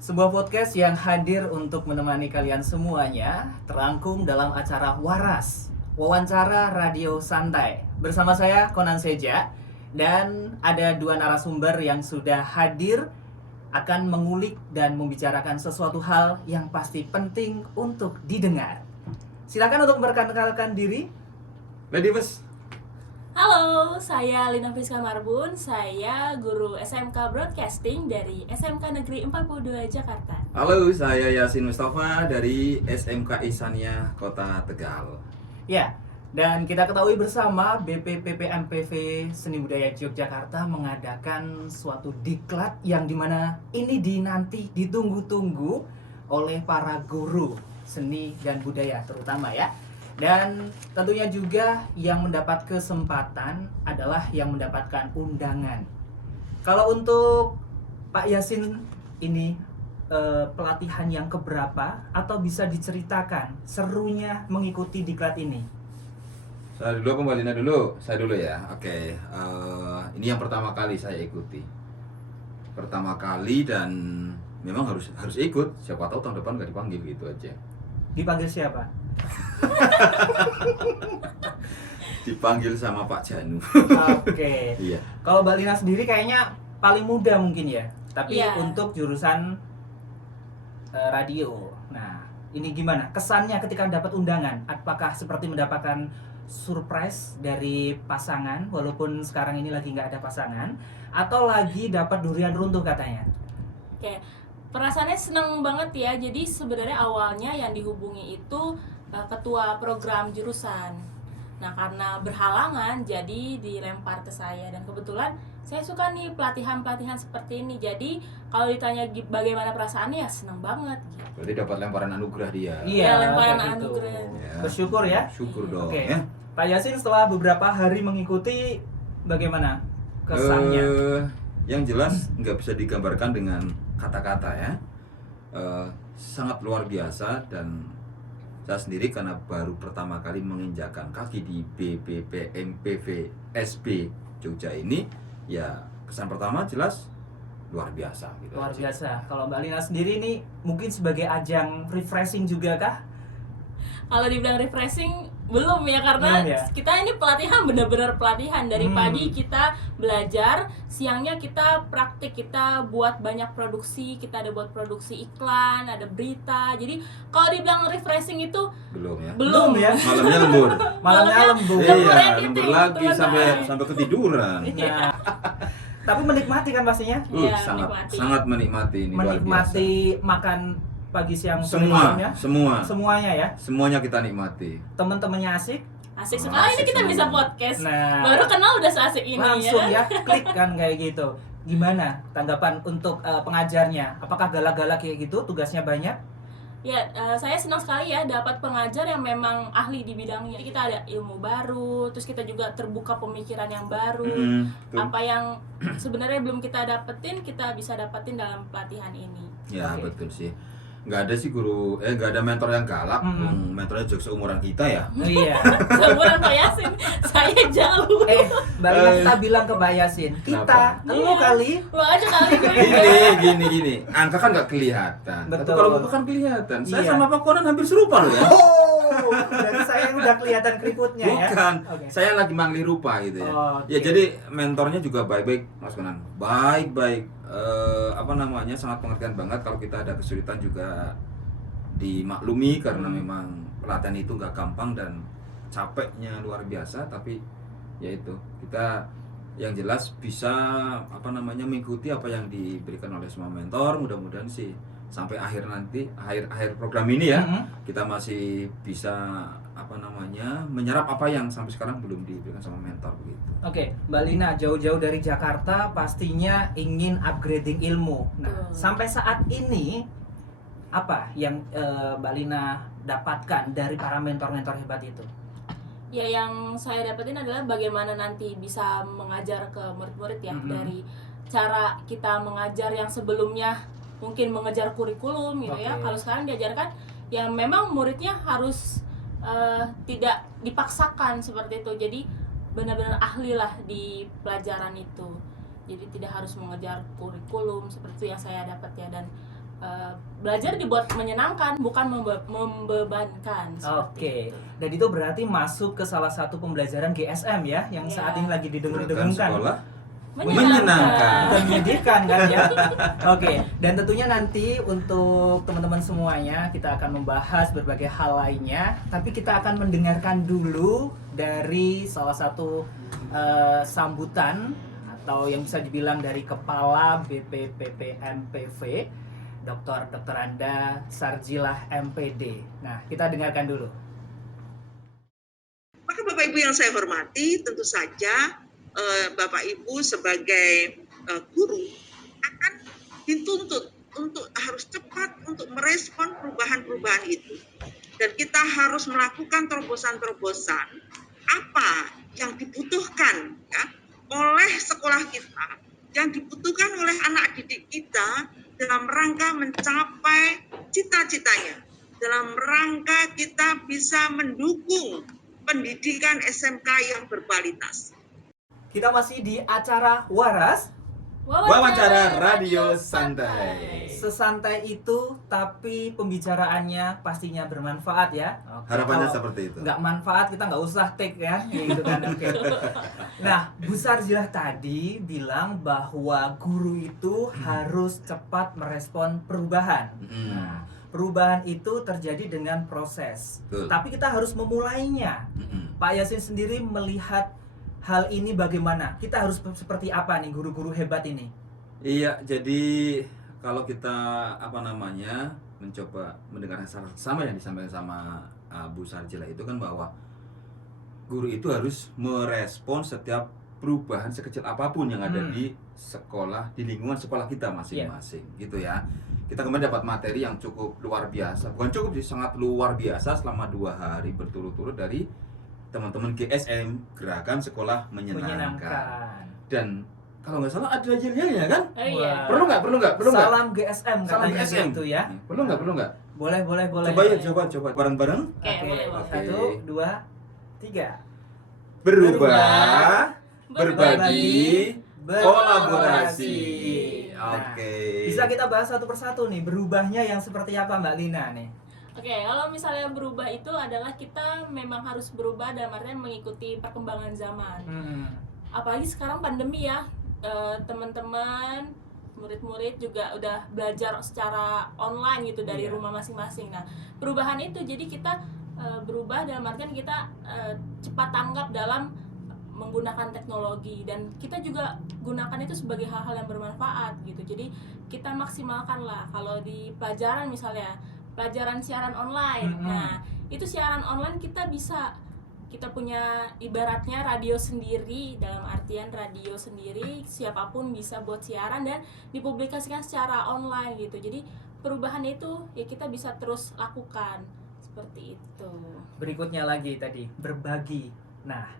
Sebuah podcast yang hadir untuk menemani kalian semuanya, terangkum dalam acara Waras, wawancara radio santai. Bersama saya Konan Seja, dan ada dua narasumber yang sudah hadir akan mengulik dan membicarakan sesuatu hal yang pasti penting untuk didengar. Silakan untuk memperkenalkan diri. Lady Bus. Halo, saya Lina Friska Marbun. Saya guru SMK Broadcasting dari SMK Negeri 42 Jakarta. Halo, saya Yasin Mustafa dari SMK Ihsaniyah Kota Tegal. Ya, dan kita ketahui bersama BPPP MPV Seni Budaya Yogyakarta mengadakan suatu diklat yang dimana ini dinanti ditunggu-tunggu oleh para guru seni dan budaya terutama ya. Dan tentunya juga yang mendapat kesempatan adalah yang mendapatkan undangan. Kalau untuk Pak Yasin ini pelatihan yang keberapa atau bisa diceritakan serunya mengikuti diklat ini? Saya dulu, kembalinya dulu. Saya dulu ya. Oke, ini yang pertama kali saya ikuti. Pertama kali dan memang harus ikut. Siapa tahu tahun depan nggak dipanggil gitu aja. Dipanggil siapa? Dipanggil sama Pak Janu. Oke. Iya. Kalau Mbak Lina sendiri kayaknya paling muda mungkin ya. Tapi Iya. untuk jurusan radio. Nah, ini gimana? Kesannya ketika dapat undangan? Apakah seperti mendapatkan surprise dari pasangan walaupun sekarang ini lagi nggak ada pasangan, atau lagi dapat durian runtuh katanya? Oke, perasaannya seneng banget ya. Jadi sebenarnya awalnya yang dihubungi itu ketua program jurusan. Nah, karena berhalangan jadi dilempar ke saya, dan kebetulan saya suka nih pelatihan-pelatihan seperti ini. Jadi kalau ditanya bagaimana perasaannya, ya seneng banget gitu. Berarti dapat lemparan anugerah dia. Iya, lemparan kayak gitu. anugerah. Ya. Bersyukur ya. Syukur dong Oke. ya. Pak Yasin setelah beberapa hari mengikuti, bagaimana kesannya? Yang jelas nggak bisa digambarkan dengan kata-kata ya. Sangat luar biasa, dan saya sendiri karena baru pertama kali menginjakkan kaki di BPP MPV SB Jogja ini, ya kesan pertama jelas luar biasa gitu. Luar aja. biasa. Kalau Mbak Lina sendiri ini mungkin sebagai ajang refreshing juga kah? Kalau dibilang refreshing belum ya, karena Belum ya? kita ini pelatihan, benar-benar pelatihan dari Hmm. pagi kita belajar, siangnya kita praktik, kita buat banyak produksi, kita ada buat produksi iklan, ada berita. Jadi kalau dibilang refreshing itu Belum ya. belum ya. Malamnya lembur. Malamnya lembur. Lembur Iya, editing, lembur lagi teman-teman. sampai ketiduran. Nah, tapi menikmati kan pastinya? Iya, Sangat menikmati ini, luar biasa. Menikmati makan pagi siang sore malamnya? Semuanya ya. Semuanya kita nikmati. Teman-temannya asik. Asik sekali ini kita Asik bisa semua. podcast. Nah, Baru kenal udah seasik ini langsung ya. ya klik kan kayak gitu. Gimana tanggapan untuk pengajarnya? Apakah galak-galak kayak gitu? Tugasnya banyak? Ya, saya senang sekali ya dapat pengajar yang memang ahli di bidangnya. Kita ada ilmu baru, terus kita juga terbuka pemikiran yang baru. Betul. Apa yang sebenarnya belum kita dapetin, kita bisa dapetin dalam pelatihan ini. Ya Oke. betul sih. Nggak ada sih nggak ada mentor yang galak. Mentornya juga seumuran kita ya. Iya. Seumuran Pak Yasin, saya jauh. Mbak Lina, kita bilang ke Mbak Yasin, kita, Kenapa? lu Iya. kali. Lo aja kali Gini. Angka kan nggak kelihatan. Tapi Betul. kalau muka kan kelihatan. Saya Iya. sama Pak Konan hampir serupa loh ya. Oh, berarti saya yang udah kelihatan keriputnya ya. Bukan. Oke. Saya lagi mangli rupa gitu ya. Oh, oke. Ya jadi mentornya juga baik-baik, Mas Konan. Baik-baik. Sangat pengertian banget. Kalau kita ada kesulitan juga dimaklumi, karena memang pelatihan itu nggak gampang dan capeknya luar biasa. Tapi ya itu, kita yang jelas bisa mengikuti apa yang diberikan oleh semua mentor. Mudah-mudahan sih sampai akhir program ini ya, kita masih bisa menyerap apa yang sampai sekarang belum diberikan sama mentor begitu. Oke, Mbak Lina jauh-jauh dari Jakarta pastinya ingin upgrading ilmu. Nah, Betul. sampai saat ini apa yang Mbak Lina dapatkan dari para mentor-mentor hebat itu? Ya, yang saya dapetin adalah bagaimana nanti bisa mengajar ke murid-murid ya. Dari cara kita mengajar yang sebelumnya mungkin mengejar kurikulum gitu ya. Oke. Kalau sekarang diajarkan yang memang muridnya harus tidak dipaksakan seperti itu. Jadi benar-benar ahli lah di pelajaran itu. Jadi tidak harus mengejar kurikulum seperti itu yang saya dapat ya. Dan belajar dibuat menyenangkan, bukan membebankan. Oke. Seperti itu. Dan itu berarti masuk ke salah satu pembelajaran GSM ya, yang Iya. saat ini lagi Gerakan didengung-dengungkan. sekolah Menyenangkan. Bukan menyedihkan kan ya. Oke, dan tentunya nanti untuk teman-teman semuanya kita akan membahas berbagai hal lainnya, tapi kita akan mendengarkan dulu dari salah satu sambutan atau yang bisa dibilang dari Kepala BPPP-MPV Dr. Anda Sarjilah MPD. Nah, kita dengarkan dulu. Maka Bapak Ibu yang saya hormati, tentu saja Bapak Ibu sebagai guru akan dituntut untuk harus cepat untuk merespon perubahan-perubahan itu. Dan kita harus melakukan terobosan-terobosan apa yang dibutuhkan ya, oleh sekolah kita, yang dibutuhkan oleh anak didik kita dalam rangka mencapai cita-citanya, dalam rangka kita bisa mendukung pendidikan SMK yang berkualitas. Kita masih di acara Waras, Wawancara Radio Santai. sesantai itu tapi pembicaraannya pastinya bermanfaat ya. Oke, Harapannya kalau seperti itu. nggak manfaat kita nggak usah take ya, gitu kan. Oke. Nah, Bu Sarjilah tadi bilang bahwa guru itu harus cepat merespon perubahan. Mm. Nah, perubahan itu terjadi dengan proses, Betul. tapi kita harus memulainya. Pak Yasin sendiri melihat hal ini bagaimana? Kita harus seperti apa nih guru-guru hebat ini? Iya, jadi kalau kita mencoba mendengar sama yang disampaikan sama Bu Sarjilah itu kan bahwa guru itu harus merespon setiap perubahan sekecil apapun yang ada di sekolah, di lingkungan sekolah kita masing-masing, gitu ya. Kita kemarin dapat materi yang cukup luar biasa, bukan cukup sih, sangat luar biasa selama 2 hari berturut-turut dari teman-teman GSM, Gerakan Sekolah Menyenangkan. Dan kalau nggak salah ada yel-yelnya kan? Oh iya. Perlu nggak? Salam GSM Salam katanya GSM. gitu ya. Perlu nggak? Boleh. Coba ya, coba bareng-bareng. Oke, boleh. Oke. 1, 2, 3. Berubah, berbagi, berkolaborasi. kolaborasi. Nah, Oke. bisa kita bahas satu persatu nih, berubahnya yang seperti apa Mbak Lina nih? Oke, kalau misalnya berubah itu adalah kita memang harus berubah dalam artian mengikuti perkembangan zaman. Apalagi sekarang pandemi ya, teman-teman, murid-murid juga udah belajar secara online gitu dari Iya. rumah masing-masing. Nah, perubahan itu jadi kita berubah dalam artian kita cepat tanggap dalam menggunakan teknologi, dan kita juga gunakan itu sebagai hal-hal yang bermanfaat gitu. Jadi kita maksimalkan lah kalau di pelajaran misalnya pelajaran siaran online. Nah, itu siaran online kita punya ibaratnya radio sendiri, dalam artian radio sendiri siapapun bisa buat siaran dan dipublikasikan secara online gitu. Jadi perubahan itu ya kita bisa terus lakukan seperti itu. Berikutnya lagi tadi, berbagi. Nah,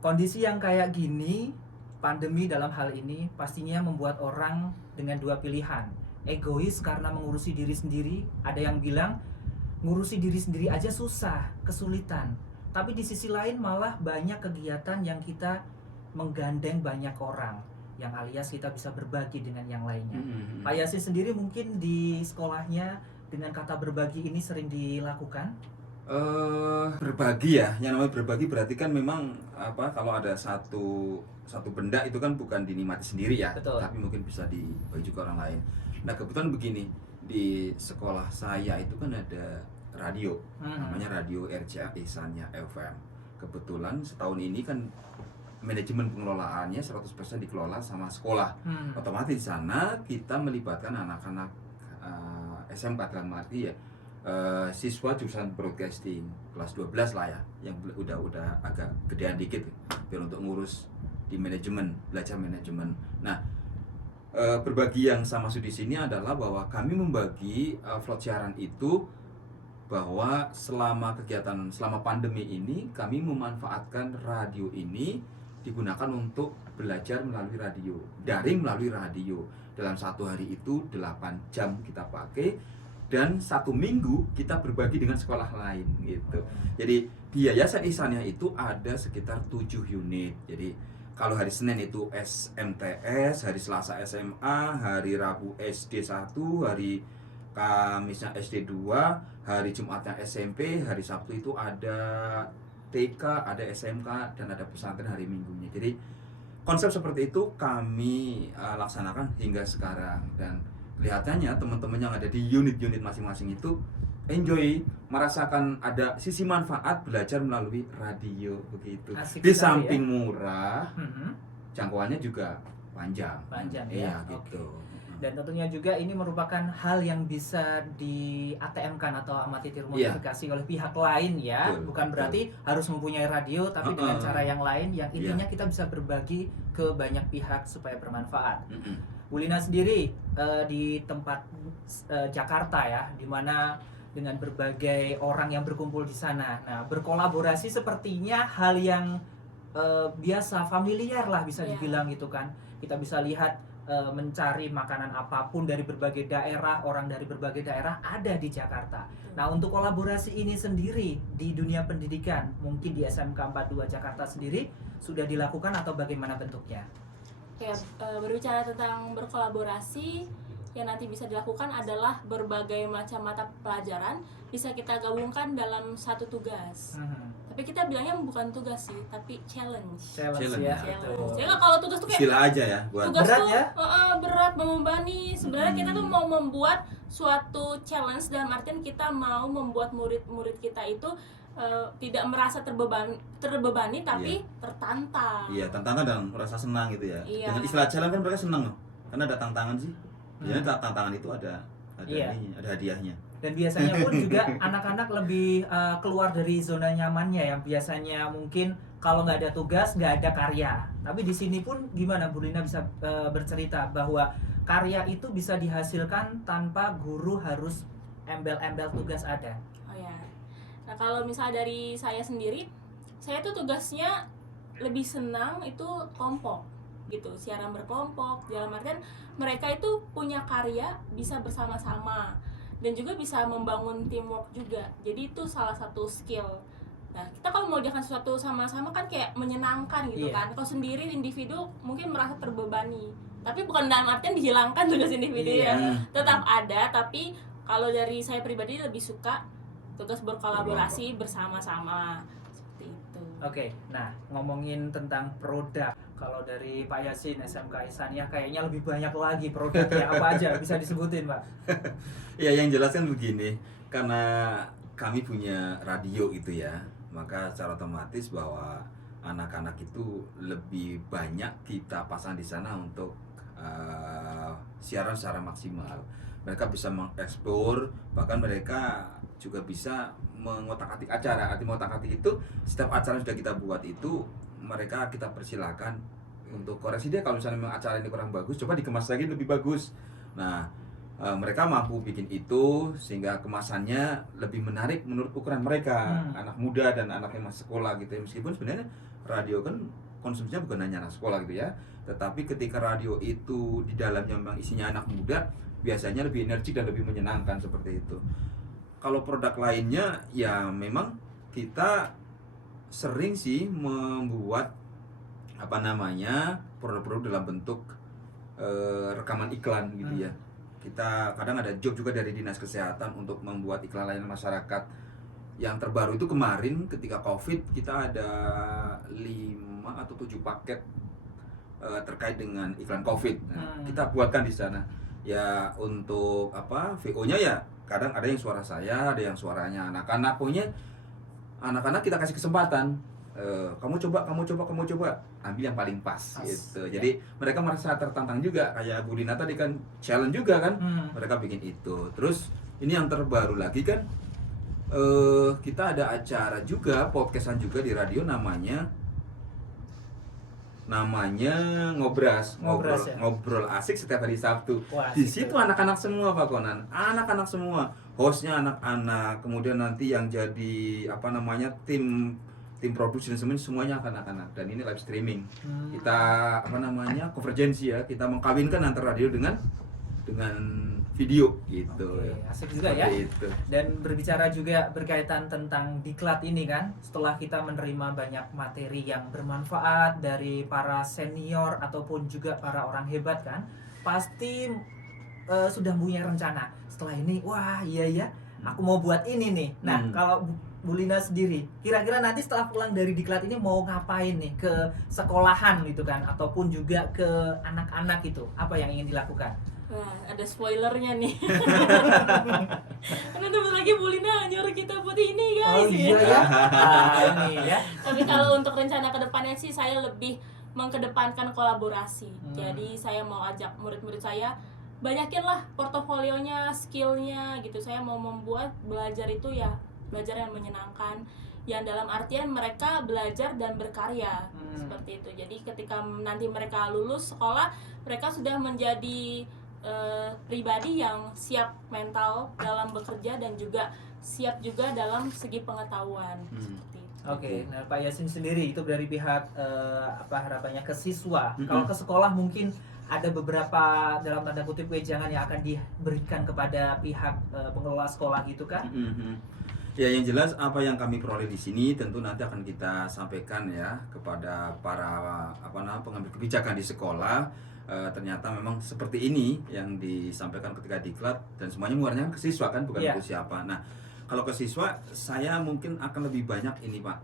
kondisi yang kayak gini, pandemi dalam hal ini pastinya membuat orang dengan dua pilihan. Egois karena mengurusi diri sendiri, ada yang bilang ngurusi diri sendiri aja susah, kesulitan. Tapi di sisi lain malah banyak kegiatan yang kita menggandeng banyak orang, yang alias kita bisa berbagi dengan yang lainnya. Pak Yasin sendiri mungkin di sekolahnya dengan kata berbagi ini sering dilakukan? Berbagi ya, yang namanya berbagi berarti kan memang kalau ada satu benda itu kan bukan dinikmati sendiri ya. Betul. Tapi mungkin bisa dibagi juga orang lain. Nah, kebetulan begini, di sekolah saya itu kan ada radio, namanya radio RCA Ihsaniyah FM. Kebetulan setahun ini kan manajemen pengelolaannya 100% dikelola sama sekolah. Otomatis di sana kita melibatkan anak-anak SMK dalam arti ya siswa jurusan broadcasting kelas 12 lah ya, yang udah agak gedean dikit biar untuk ngurus di manajemen, belajar manajemen. Nah, berbagi yang saya maksud di sini adalah bahwa kami membagi slot siaran itu bahwa selama pandemi ini kami memanfaatkan radio ini digunakan untuk belajar melalui radio, daring melalui radio. Dalam satu hari itu 8 jam kita pakai, dan 1 minggu kita berbagi dengan sekolah lain gitu. Jadi di Yayasan Ihsaniyah itu ada sekitar 7 unit. Jadi kalau hari Senin itu SMTS, hari Selasa SMA, hari Rabu SD 1, hari Kamisnya SD 2, hari Jumatnya SMP, hari Sabtu itu ada TK, ada SMK, dan ada pesantren hari Minggunya. Jadi konsep seperti itu kami laksanakan hingga sekarang, dan kelihatannya teman-teman yang ada di unit-unit masing-masing itu enjoy, merasakan ada sisi manfaat belajar melalui radio begitu. Asik Di sekali samping ya. murah, Mhm. jangkauannya juga panjang. Panjang Iya ya. gitu. Dan tentunya juga ini merupakan hal yang bisa di ATM-kan atau amati tiru Iya. modifikasi oleh pihak lain ya. Betul, Bukan berarti harus mempunyai radio, tapi dengan cara yang lain yang intinya kita bisa berbagi ke banyak pihak supaya bermanfaat. Mm-mm. Bu Lina sendiri di tempat Jakarta ya, dimana dengan berbagai orang yang berkumpul di sana. Nah, berkolaborasi sepertinya hal yang biasa, familiar lah bisa Iya. dibilang gitu kan. Kita bisa lihat mencari makanan apapun dari berbagai daerah, orang dari berbagai daerah ada di Jakarta. Nah, untuk kolaborasi ini sendiri di dunia pendidikan, mungkin di SMK 42 Jakarta sendiri sudah dilakukan atau bagaimana bentuknya? Ya, berbicara tentang berkolaborasi, yang nanti bisa dilakukan adalah berbagai macam mata pelajaran bisa kita gabungkan dalam satu tugas. Tapi kita bilangnya bukan tugas sih, tapi challenge. Challenge ya. Challenge. Ya kalau tugas tuh kayak Istilah aja ya buat tugas Berat tuh ya? berat, membebani. Sebenarnya kita tuh mau membuat suatu challenge dalam artian kita mau membuat murid-murid kita itu tidak merasa terbebani tapi tertantang. Iya, tantangan dan merasa senang gitu ya. Iya. Dengan istilah challenge kan mereka senang loh. Karena ada tantangan sih. Biasanya tantangan itu ada Iya. ininya, ada hadiahnya. Dan biasanya pun juga anak-anak lebih keluar dari zona nyamannya ya. Biasanya mungkin kalau nggak ada tugas, nggak ada karya. Tapi di sini pun gimana Bu Lina bisa bercerita bahwa karya itu bisa dihasilkan tanpa guru harus embel-embel tugas ada. Oh ya. Nah, kalau misalnya dari saya sendiri, saya tuh tugasnya lebih senang itu kelompok gitu, siaran berkelompok. Dalam artian mereka itu punya karya bisa bersama-sama dan juga bisa membangun teamwork juga. Jadi itu salah satu skill. Nah, kita kalau mau mengerjakan sesuatu sama-sama kan kayak menyenangkan gitu Iya. kan. Kalau sendiri individu mungkin merasa terbebani. Tapi bukan dalam artian dihilangkan tugas individu Iya. ya. Tetap ada, tapi kalau dari saya pribadi lebih suka tugas berkolaborasi bersama-sama seperti itu. Oke, nah ngomongin tentang produk, kalau dari Pak Yasin SMK Ihsaniyah kayaknya lebih banyak lagi produknya. Apa aja bisa disebutin, Pak? Ya, yang jelas kan begini, karena kami punya radio gitu ya, maka secara otomatis bahwa anak-anak itu lebih banyak kita pasang di sana untuk siaran secara maksimal. Mereka bisa mengeksplor, bahkan mereka juga bisa mengotak-atik acara. Arti mengotak-atik itu, setiap acara yang sudah kita buat itu, mereka kita persilakan untuk koreksi dia. Kalau misalnya memang acara ini kurang bagus, coba dikemas lagi lebih bagus. Nah, mereka mampu bikin itu sehingga kemasannya lebih menarik menurut ukuran mereka, anak muda dan anak yang masih sekolah gitu ya. Meskipun sebenarnya radio kan konsumsinya bukan hanya anak sekolah gitu ya, tetapi ketika radio itu di dalamnya memang isinya anak muda, biasanya lebih energik dan lebih menyenangkan seperti itu. Kalau produk lainnya ya memang kita sering sih membuat produk-produk dalam bentuk rekaman iklan gitu ya. Kita kadang ada job juga dari Dinas Kesehatan untuk membuat iklan layanan masyarakat. Yang terbaru itu kemarin ketika COVID, kita ada 5 atau 7 paket terkait dengan iklan COVID. Nah, kita buatkan di sana. Ya untuk VO-nya ya kadang ada yang suara saya, ada yang suaranya anak-anak. Pokoknya anak-anak kita kasih kesempatan. Kamu coba, ambil yang paling pas gitu. Jadi mereka merasa tertantang juga, kayak Bu Lina tadi kan challenge juga kan, mereka bikin itu. Terus ini yang terbaru lagi kan, kita ada acara juga, podcastan juga di radio namanya Ngobras Ya? ngobrol asik setiap hari Sabtu. Wah, Di asik situ tuh. anak-anak semua Pak Konan, anak-anak semua, hostnya anak-anak, kemudian nanti yang jadi tim produksi dan semuanya anak-anak, dan ini live streaming. Kita konvergensi ya, kita mengkawinkan antara radio dengan video gitu. Oke, asik juga ya. Seperti itu. Dan berbicara juga berkaitan tentang diklat ini kan, setelah kita menerima banyak materi yang bermanfaat dari para senior ataupun juga para orang hebat kan, pasti sudah punya rencana setelah ini, wah iya ya, aku mau buat ini nih. Nah, kalau Bu Lina sendiri, kira-kira nanti setelah pulang dari diklat ini mau ngapain nih ke sekolahan gitu kan, ataupun juga ke anak-anak itu, apa yang ingin dilakukan? Wah, ada spoilernya nih. Karena bentar lagi Bu Lina nyuruh kita buat ini guys. Oh iya ya. Ini ya. Tapi kalau untuk rencana kedepannya sih saya lebih mengkedepankan kolaborasi. Jadi saya mau ajak murid-murid saya, banyakin lah portofolionya, skillnya gitu. Saya mau membuat belajar itu ya belajar yang menyenangkan, yang dalam artian mereka belajar dan berkarya seperti itu. Jadi ketika nanti mereka lulus sekolah, mereka sudah menjadi pribadi yang siap mental dalam bekerja dan juga siap juga dalam segi pengetahuan seperti itu. Oke, nah Pak Yasin sendiri itu dari pihak apa harapannya ke siswa. Kalau ke sekolah mungkin ada beberapa dalam tanda kutip wejangan yang akan diberikan kepada pihak pengelola sekolah gitu kan? Ya, yang jelas apa yang kami peroleh di sini tentu nanti akan kita sampaikan ya kepada para pengambil kebijakan di sekolah. Ternyata memang seperti ini yang disampaikan ketika diklat dan semuanya mengarahnya ke siswa kan, bukan ke siapa. Nah, kalau ke siswa saya mungkin akan lebih banyak ini Pak,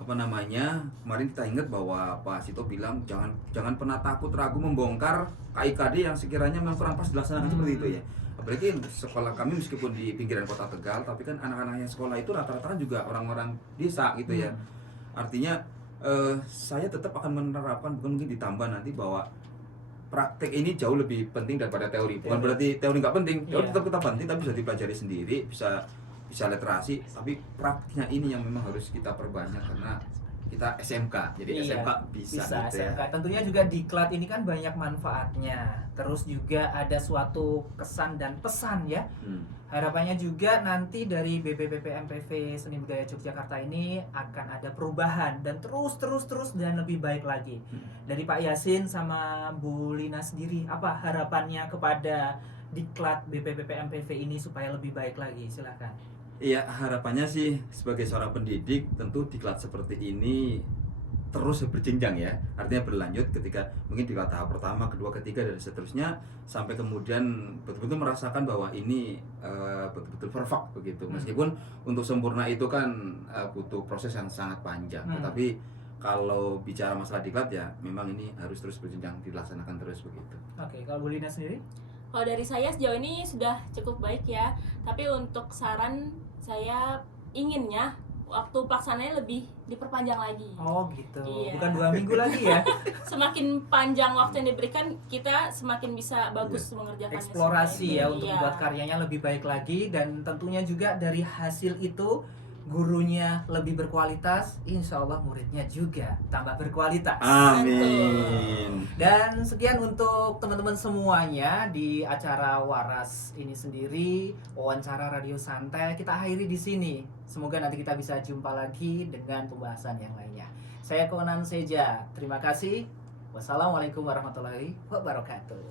kemarin kita ingat bahwa Pak Sito bilang jangan pernah takut ragu membongkar KIKD yang sekiranya memang kurang pas dilaksanakan seperti itu ya. Apalagi sekolah kami meskipun di pinggiran kota Tegal, tapi kan anak-anak yang sekolah itu rata-rata juga orang-orang desa gitu ya. Artinya saya tetap akan menerapkan, bukan mungkin ditambah nanti, bahwa praktek ini jauh lebih penting daripada teori. Bukan berarti teori nggak penting, teori tetap penting, tapi bisa dipelajari sendiri, bisa literasi, tapi praktiknya ini yang memang harus kita perbanyak karena kita SMK, jadi SMK bisa gitu SMK. ya. Tentunya juga diklat ini kan banyak manfaatnya, terus juga ada suatu kesan dan pesan ya. Harapannya juga nanti dari BPPP MPV Seni Budaya Yogyakarta ini akan ada perubahan dan terus dan lebih baik lagi. Dari Pak Yasin sama Bu Lina sendiri, apa harapannya kepada diklat BPPP MPV ini supaya lebih baik lagi? Silakan. Iya, harapannya sih sebagai seorang pendidik tentu diklat seperti ini terus berjenjang ya. Artinya berlanjut ketika mungkin diklat tahap pertama, kedua, ketiga dan seterusnya sampai kemudian betul-betul merasakan bahwa ini betul-betul perfect begitu. Meskipun untuk sempurna itu kan butuh proses yang sangat panjang. Tetapi kalau bicara masalah diklat ya memang ini harus terus berjenjang, dilaksanakan terus begitu. Oke, kalau Bu Lina sendiri? Kalau dari saya sejauh ini sudah cukup baik ya. Tapi untuk saran saya inginnya waktu pelaksanaannya lebih diperpanjang lagi. Oh gitu, Iya. bukan 2 minggu lagi ya? Semakin panjang waktu yang diberikan, kita semakin bisa bagus mengerjakannya. Eksplorasi ya untuk Iya. membuat karyanya lebih baik lagi, dan tentunya juga dari hasil itu gurunya lebih berkualitas, insya Allah muridnya juga tambah berkualitas. Amin. Dan sekian untuk teman-teman semuanya di acara Waras ini sendiri, wawancara radio santai kita akhiri di sini. Semoga nanti kita bisa jumpa lagi dengan pembahasan yang lainnya. Saya Konan Seja, terima kasih. Wassalamualaikum warahmatullahi wabarakatuh.